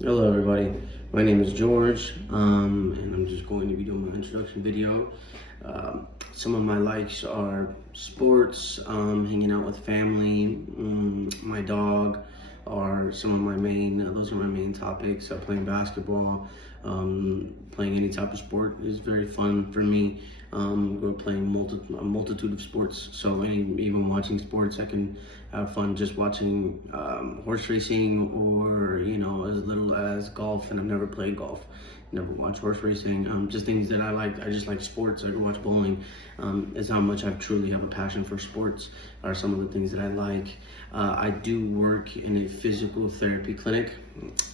Hello everybody, my name is George, and I'm just going to be doing my introduction video. Some of my likes are sports, hanging out with family, my dog are some of my those are my main topics. Playing basketball, playing any type of sport is very fun for me. We're playing a multitude of sports, so even watching sports, I can have fun just watching horse racing, or as little as golf. And I've never played golf, never watched horse racing. Just things that I like. I just like sports. I can watch bowling. Is how much I truly have a passion for sports. Are some of the things that I like. I do work in a physical therapy clinic.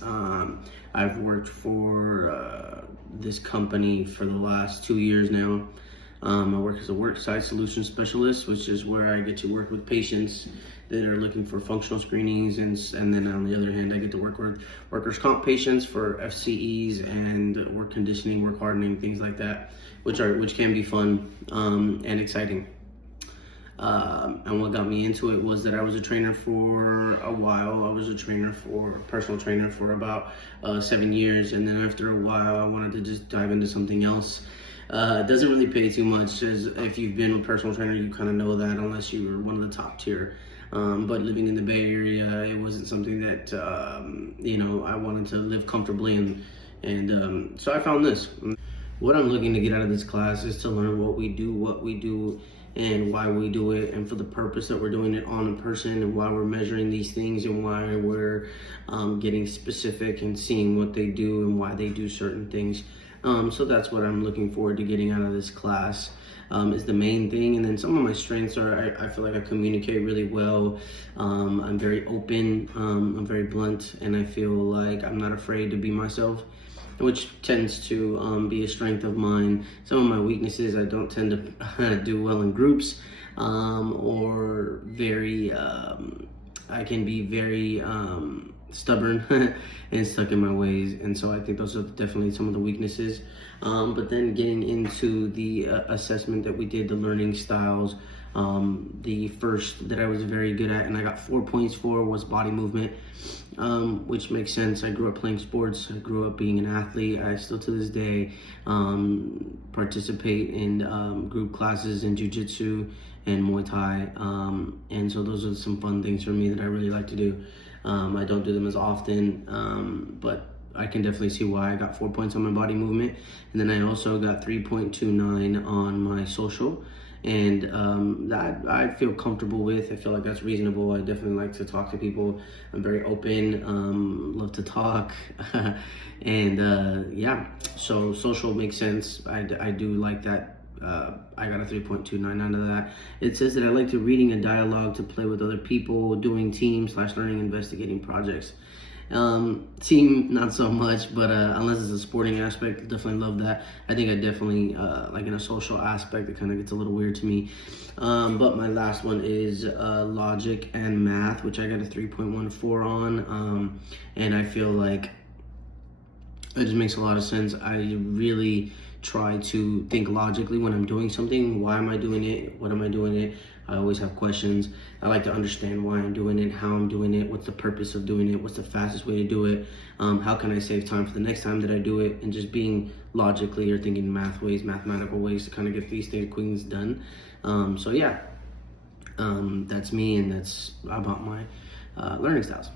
I've worked for this company for the last 2 years now. I work as a worksite solution specialist, which is where I get to work with patients that are looking for functional screenings, and then on the other hand, I get to work with workers' comp patients for FCEs and work conditioning, work hardening, things like that, which can be fun and exciting. And what got me into it was that I was a trainer for a while. I was a personal trainer for about 7 years, and then after a while, I wanted to just dive into something else. It doesn't really pay too much, as if you've been a personal trainer, you kind of know that, unless you were one of the top tier. But living in the Bay Area, it wasn't something that I wanted to live comfortably, and so I found this. What I'm looking to get out of this class is to learn what we do, and why we do it, and for the purpose that we're doing it on a person, and why we're measuring these things, and why we're getting specific and seeing what they do and why they do certain things. So that's what I'm looking forward to getting out of this class, is the main thing. And then some of my strengths are I feel like I communicate really well. I'm very open, I'm very blunt, and I feel like I'm not afraid to be myself, which tends to be a strength of mine. Some of my weaknesses, I don't tend to do well in groups, or I can be very stubborn and stuck in my ways, and so I think those are definitely some of the weaknesses. But then getting into the assessment that we did, the learning styles, the first that I was very good at and I got 4 points for was body movement, which makes sense. I grew up playing sports. I grew up being an athlete. I still to this day participate in group classes in jiu-jitsu and Muay Thai, and so those are some fun things for me that I really like to do. I don't do them as often, but I can definitely see why. I got 4 points on my body movement, and then I also got 3.29 on my social, and that I feel comfortable with. I feel like that's reasonable. I definitely like to talk to people. I'm very open, love to talk, and yeah, so social makes sense. I do like that. I got a 3.29 out of that. It says that I like to reading a dialogue, to play with other people, doing team/learning, investigating projects. Team, not so much, but unless it's a sporting aspect, definitely love that. I think I definitely, like in a social aspect, it kind of gets a little weird to me. But my last one is logic and math, which I got a 3.14 on, and I feel like it just makes a lot of sense. I really try to think logically when I'm doing something. Why am I doing it? What am I doing it? I always have questions. I like to understand why I'm doing it, how I'm doing it, what's the purpose of doing it, what's the fastest way to do it, how can I save time for the next time that I do it, and just being logically or thinking mathematical ways to kind of get these things done. So yeah, that's me, and that's about my learning styles.